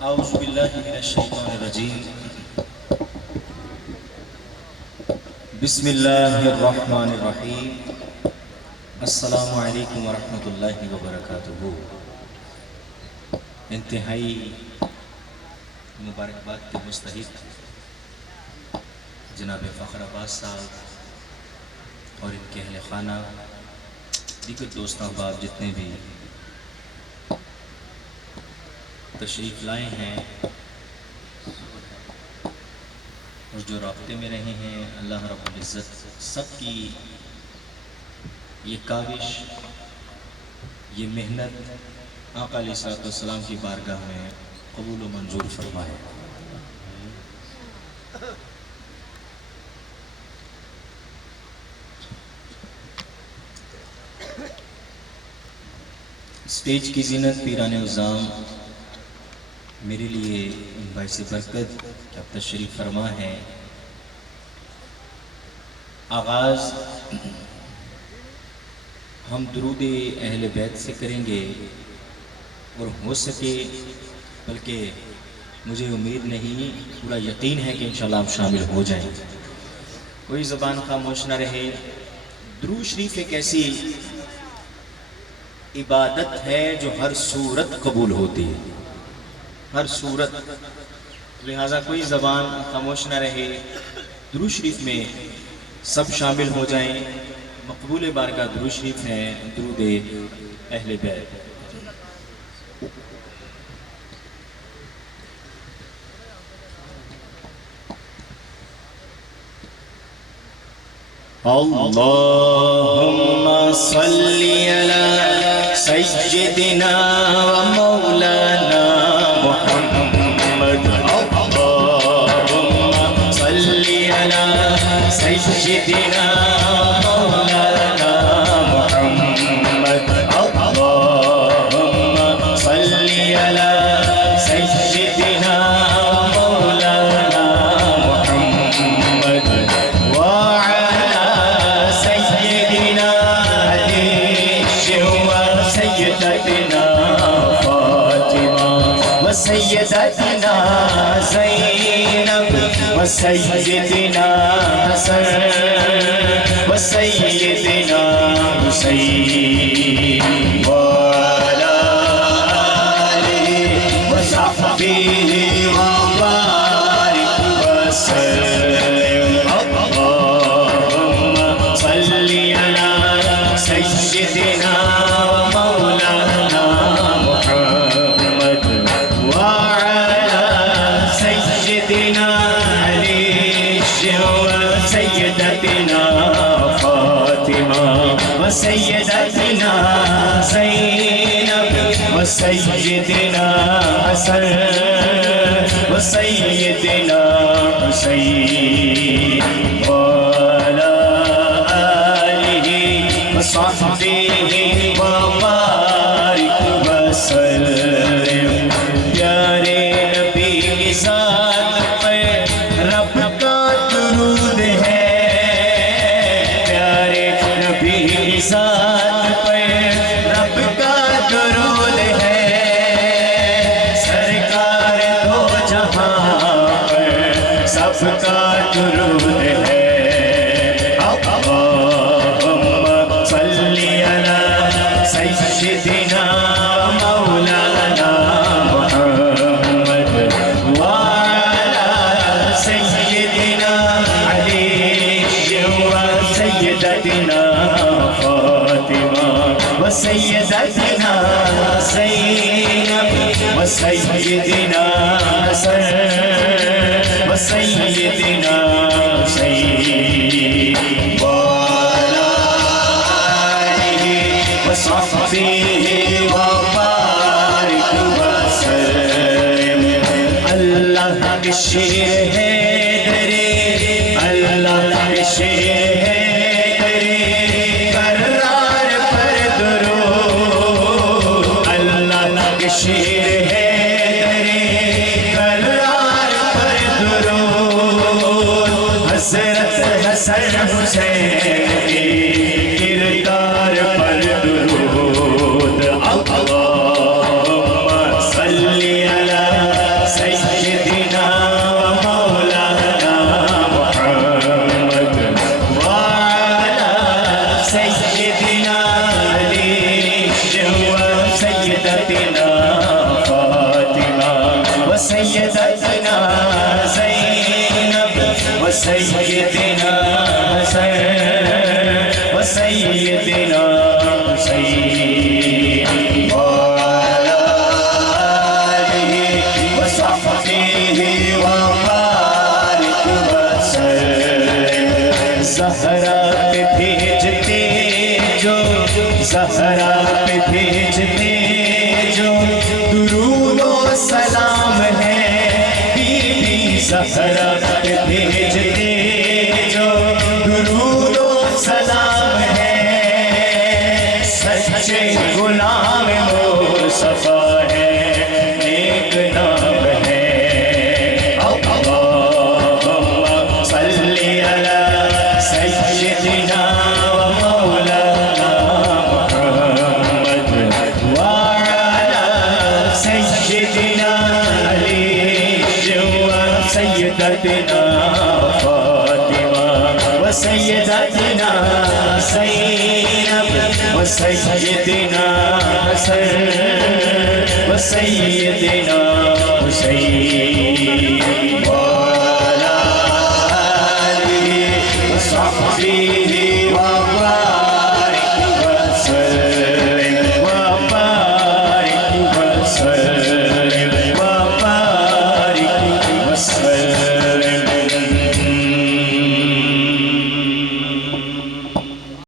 औज़ु बिल्लाहि मिनश्शैतानिर्रजीम। बिस्मिल्लाहिर्रहमानिर्रहीम। अस्सलामु अलैकुम वरहमतुल्लाहि वबरकातुहू। इंतहाई मुबारकबाद के मुस्तहिक जनाब फ़ख्र अब्बास साहब और इनके अहले खाना, दीगर दोस्त अहबाब जितने भी तशरीफ़ लाए हैं और जो राब्ते में रहे हैं, अल्लाह रब्बुल इज़्ज़त सबकी ये काविश, ये मेहनत आका अलैहिस्सलातु वस्सलाम की बारगाह में कबूल व मंजूर फरमाए। स्टेज की ज़ीनत पीराने उज़्ज़ाम मेरे लिए बाइसे बरकत अब तशरीफ़ फरमा है। आगाज़ हम दुरूद अहले बैत से करेंगे और हो सके, बल्कि मुझे उम्मीद नहीं, पूरा यकीन है कि इंशाअल्लाह आप शामिल हो जाएंगे। कोई ज़बान खामोश न रहे। दुरूद शरीफ एक ऐसी इबादत है जो हर सूरत कबूल होती है, हर सूरत। लिहाजा कोई ज़बान खामोश न रहे, दुरूद शरीफ में सब शामिल हो जाएं। मकबूल बारगाह दुरूद शरीफ है दुरूद अहले बैत। अल्लाहुम्मा सल्ली अला सय्यिदिना व मौलाना मुहम्मद। अल्लाहुम्मा सल्ली अला सय्यिदिना व मौलाना मुहम्मद। अल्लाहुम्मा सल्ली अला सय्यिदिना व मौलाना मुहम्मद व सय्यदना ज़ैनब व सय्यदना हसन व सय्यदना हुसैन व अला आलिहि व सहबिहि व बारिक व सल्लिम। अल्लाहुम्मा सल्ली अला सय्यदना मौलाना मुहम्मद व अला सय्यदिना अली व सय्यदतिना फातिमा व सय्यदतिना ज़ैनब व सय्यदना हसन व सय्यदना हुसैन व अला आलिहि व सहबिहि व बारिक व सल्लिम। प्यारे नबी की ज़ात पर रब का दुरूद है, प्यारे नबी की ज़ात पर रब का दुरूद है। सरकार दो जहां पर सबका दुरूद है। अल्लाहुम्मा सल्ली अला सय्यिदिना मौलाना मुहम्मद व अला सय्यिदिना अली व सय्यदतिना फातिमा व सय्यदतिना ज़ैनब व सय्यदिना हसन व सय्यदिना हुसैन व अला आलिहि व सहबिहि व बारिक व सल्लिम। अल्लाह के शेर है दरे, अल्लाह के शेर है दरे, करार पर दुरूद। अल्लाह के शेर है दरे, करार पर दुरूद। हज़रत हसन हुसैन के किरदार पर दुरूद। अल्लाहुम्मा सल्ली अला सय्यदतना फातिमा व सय्यदतना ज़ैनब व सय्यदना हसन व सय्यदना हुसैन व अला आलिहि व सहबिहि व बारिक वसल्लिम। ज़हरा पे भेजते जो, ज़हरा पे भेजते जो दुरूद व सलाम है, बीबी ज़हरा पे भेजते जो दुरूद व सलाम है। सच्चे गुलाम मुस्तफा है, नेक नाम है। अल्लाहुम्मा सल्ली अला सय्यदिना व मौलाना मुहम्मद व अला सय्यदिना अली व सय्यदतना फातिमा व सय्यदतना ज़ैनब व सय्यदना हसन व सय्यदना हुसैन।